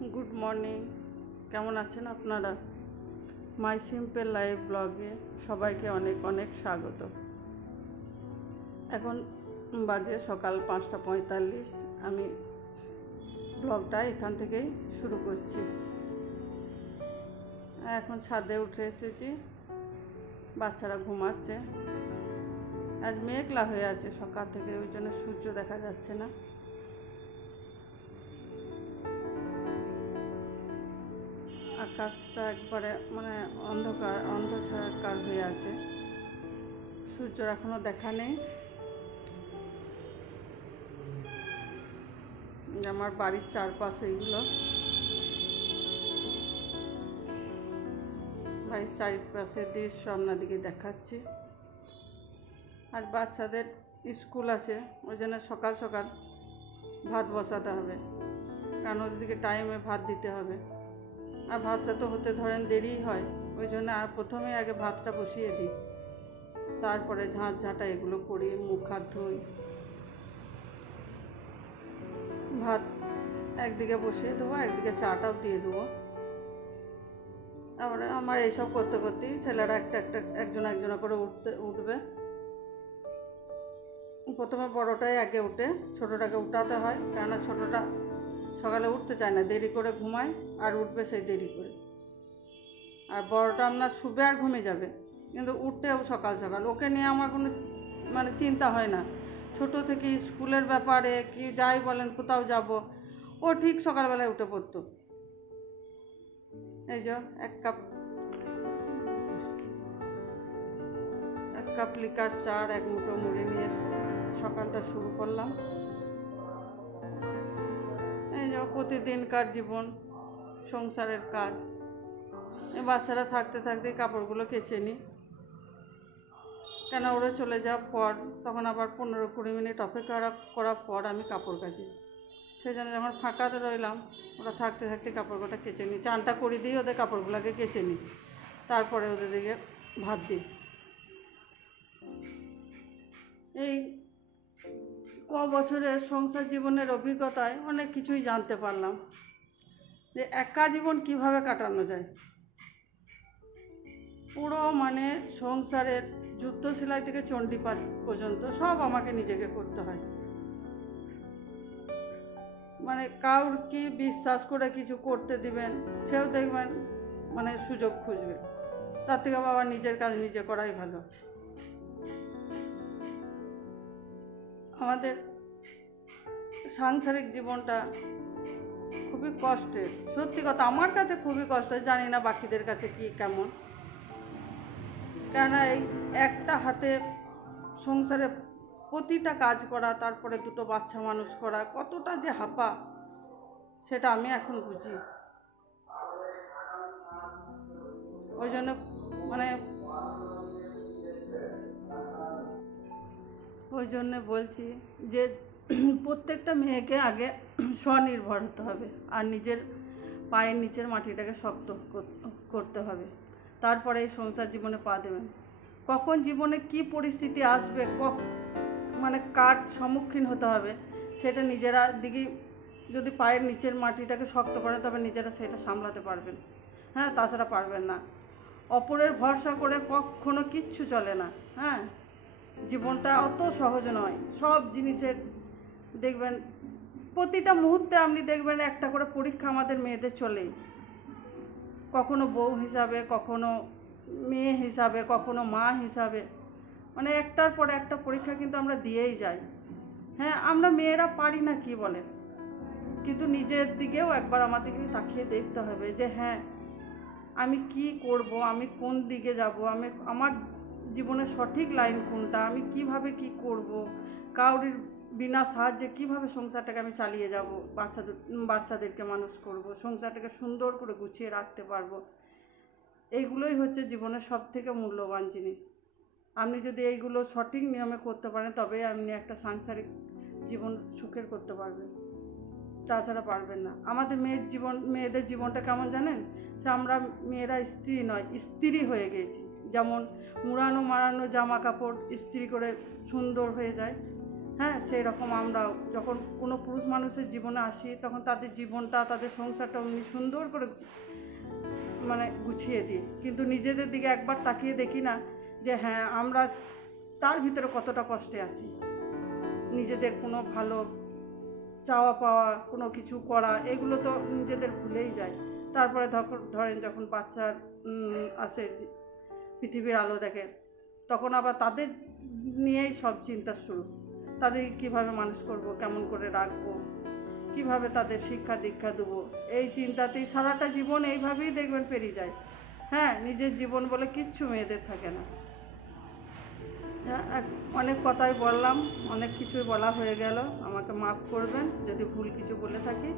Good morning केमन आছেন আপনারা माई simple life ब्लगे सबाइके अनेक अनेक स्वागत। এখন বাজে সকাল 5:45। আমি ব্লগটা এখান থেকেই শুরু করছি। এখন ছাদে উঠে এসেছি, বাচ্চারা ঘুমাচ্ছে। আজ মেঘলা হয়ে আছে সকাল থেকে, ওই জন্য সূর্য দেখা যাচ্ছে না। আকাশটা একবারে মানে অন্ধকার হয়ে আছে, সূর্যর এখনো দেখা নেই। আমার বাড়ির চারপাশে এগুলো, বাড়ির চারপাশে দৃশ্য আপনাদেরকে দেখাচ্ছি। আর বাচ্চাদের স্কুল আছে, ওই জন্য সকাল সকাল ভাত বসাতে হবে, কারণ ওদেরকে টাইমে ভাত দিতে হবে। আর ভাতটা তো হতে ধরেন দেরি হয়, ওই জন্য আর প্রথমে আগে ভাতটা বসিয়ে দিই, তারপরে ঝাঁটা এগুলো করি, মুখ হাত ধুই। ভাত একদিকে বসিয়ে দেবো, একদিকে চাটাও দিয়ে দেবো। তারপরে আমার এইসব করতে করতেই ছেলেরা একজন করে উঠবে। প্রথমে বড়টাই আগে উঠে, ছোটোটাকে উঠাতে হয়, কেননা ছোটোটা সকালে উঠতে চায় না, দেরি করে ঘুমায় আর উঠবে সেই দেরি করে। আর বড়টা আপনার শুবে আর ঘুমিয়ে যাবে, কিন্তু উঠতেও সকাল সকাল। ওকে নিয়ে আমার কোনো মানে চিন্তা হয় না। ছোট থেকে স্কুলের ব্যাপারে কি যাই বলেন, কোথাও যাব, ও ঠিক সকালবেলায় উঠে পড়তো। এই যে এক কাপ লিকার চা আর এক মুঠো মুড়ি নিয়ে সকালটা শুরু করলাম। এই যে প্রতিদিনকার জীবন, সংসারের কাজ। এই বাচ্চারা থাকতে থাকতেই কাপড়গুলো কেচে নিই, কেন ওরা চলে যাওয়ার পর তখন আবার 15-20 মিনিট অপেক্ষা করার পর আমি কাপড় কাচি। সেই জন্য যখন ফাঁকাতে রইলাম, ওরা থাকতে থাকতে কাপড়গুলো কেচে নিই। চানটা করে দিই, ওদের কাপড়গুলোকে কেচে নিই, তারপরে ওদের দিকে ভাত দিই। এই বছরের সংসার জীবনের অভিজ্ঞতায় অনেক কিছুই জানতে পারলাম, যে একা জীবন কিভাবে কাটানো যায়। পুরো মানে সংসারের জুতো সেলাই থেকে চণ্ডীপাঠ পর্যন্ত সব আমাকে নিজেকে করতে হয়। মানে কাউর কি বিশ্বাস করে কিছু করতে দিবেন, সেও দেখবেন মানে সুযোগ খুঁজবে। তার থেকে বাবা নিজের কাজ নিজে করাই ভালো। আমাদের সাংসারিক জীবনটা খুবই কষ্টের, সত্যি কথা। আমার কাছে খুবই কষ্ট, জানি না বাকিদের কাছে কি কেমন। কেননা এই একটা হাতে সংসারে প্রতিটা কাজ করা, তারপরে দুটো বাচ্চা মানুষ করা, কতটা যে হাঁপা, সেটা আমি এখন বুঝি। ওই জন্য বলছি যে প্রত্যেকটা মেয়েকে আগে স্বনির্ভর হতে হবে, আর নিজের পায়ের নিচের মাটিটাকে শক্ত করতে হবে, তারপরে এই সংসার জীবনে পা দেবেন। কখন জীবনে কি পরিস্থিতি আসবে, মানে কার সম্মুখীন হতে হবে, সেটা নিজেরা দিকে যদি পায়ের নিচের মাটিটাকে শক্ত করেন, তবে নিজেরা সেটা সামলাতে পারবেন। হ্যাঁ, তাছাড়া পারবেন না। অপরের ভরসা করে কখনো কিচ্ছু চলে না। হ্যাঁ, জীবনটা অত সহজ নয়। সব জিনিসের দেখবেন প্রতিটা মুহূর্তে আপনি দেখবেন একটা করে পরীক্ষা আমাদের মেয়েদের চলেই, কখনো বউ হিসাবে, কখনো মেয়ে হিসাবে, কখনো মা হিসাবে। মানে একটার পর একটা পরীক্ষা কিন্তু আমরা দিয়েই যাই। হ্যাঁ, আমরা মেয়েরা পারি না কি বলেন, কিন্তু নিজের দিকেও একবার আমাদেরকে তাকিয়ে দেখতে হবে যে হ্যাঁ, আমি কি করব, আমি কোন দিকে যাব, আমার জীবনের সঠিক লাইন কোনটা, আমি কিভাবে কি করব, কাউরির বিনা সাহায্যে কিভাবে সংসারটাকে আমি চালিয়ে যাব, বাচ্চাদেরকে মানুষ করব, সংসারটাকে সুন্দর করে গুছিয়ে রাখতে পারবো। এইগুলোই হচ্ছে জীবনের সবথেকে মূল্যবান জিনিস। আপনি যদি এইগুলো সঠিক নিয়মে করতে পারেন, তবেই আপনি একটা সাংসারিক জীবন সুখের করতে পারবেন, তাছাড়া পারবেন না। আমাদের মেয়েদের জীবনটা কেমন জানেন? সে আমরা মেয়েরা স্ত্রী নয়, স্ত্রী হয়ে গিয়েছি। যেমন মুড়ানো মারানো জামা কাপড় ইস্ত্রি করে সুন্দর হয়ে যায়, হ্যাঁ, সেই রকম আমরাও যখন কোনো পুরুষ মানুষের জীবনে আসি তখন তাদের জীবনটা, তাদের সংসারটা অমনি সুন্দর করে মানে গুছিয়ে দিই, কিন্তু নিজেদের দিকে একবার তাকিয়ে দেখি না যে হ্যাঁ আমরা তার ভিতরে কতটা কষ্টে আছি। নিজেদের কোনো ভালো চাওয়া পাওয়া, কোনো কিছু করা, এগুলো তো নিজেদের ভুলেই যায়। তারপরে ধরেন যখন বাচ্চার আসে, পৃথিবীর আলো দেখে, তখন আবার তাদের নিয়েই সব চিন্তা শুরু। তাদের কীভাবে মানুষ করব, কেমন করে রাখবো, কিভাবে তাদের শিক্ষা দীক্ষা দেবো, এই চিন্তাতেই সারাটা জীবন এইভাবেই দেখবেন পেরিয়ে যায়। হ্যাঁ, নিজের জীবন বলে কিচ্ছু মেয়েদের থাকে না। অনেক কথাই বললাম, অনেক কিছুই বলা হয়ে গেল, আমাকে মাফ করবেন যদি ভুল কিছু বলে থাকি।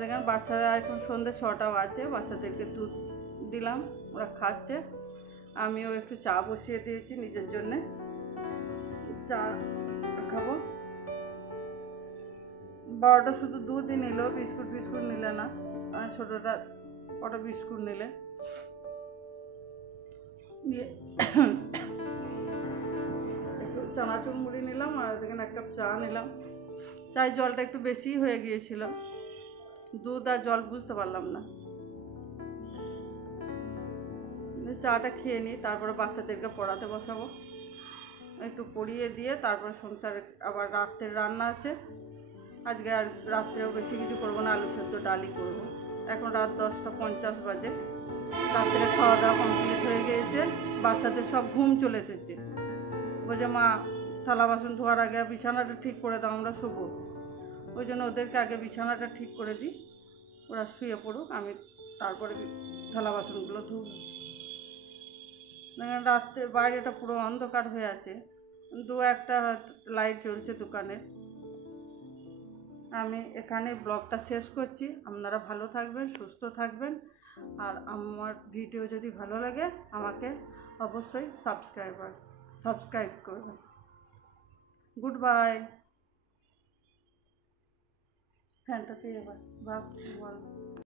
দেখেন বাচ্চারা এখন সন্ধ্যে 6টা বাজে, বাচ্চাদেরকে দুধ দিলাম, ওরা খাচ্ছে। আমিও একটু চা বসিয়ে দিয়েছি নিজের জন্যে, চা খাবো। বড়টা শুধু দুধই নিল, বিস্কুট নিলে না, আর ছোটোটা কটা বিস্কুট নিলে দিয়ে একটু চানাচুর মুড়ি নিলাম, আর দেখেন এক কাপ চা নিলাম। চায়ের জলটা একটু বেশিই হয়ে গিয়েছিল, দুধ আর জল বুঝতে পারলাম না। চাটা খেয়ে নিই, তারপরে বাচ্চাদেরকে পড়াতে বসাবো, একটু পড়িয়ে দিয়ে তারপরে সংসারে আবার রাত্রের রান্না আছে। আজকে আর রাত্রেও বেশি কিছু করবো না, আলু সেদ্ধ ডালই করবো। এখন রাত 10:50 বাজে, রাত্রে খাওয়া দাওয়া কমপ্লিট হয়ে গিয়েছে, বাচ্চাদের সব ঘুম চলে এসেছে। বলছে মা থালা বাসন ধোয়ার আগে বিছানাটা ঠিক করে দাও, আমরা শুবো। ওই জন্য ওদেরকে আগে বিছানাটা ঠিক করে দিই, ওরা শুয়ে পড়ুক, আমি তারপরে থালা বাসনগুলো ধুব। দেখেন রাত্রে বাইরেটা পুরো অন্ধকার হয়ে আছে, 2-1টা লাইট জ্বলছে দোকানের। আমি এখানে ব্লগটা শেষ করছি। আপনারা ভালো থাকবেন, সুস্থ থাকবেন, আর আমার ভিডিও যদি ভালো লাগে আমাকে অবশ্যই সাবস্ক্রাইব করবেন। Good bye. ফ্যানটাতে এবার বা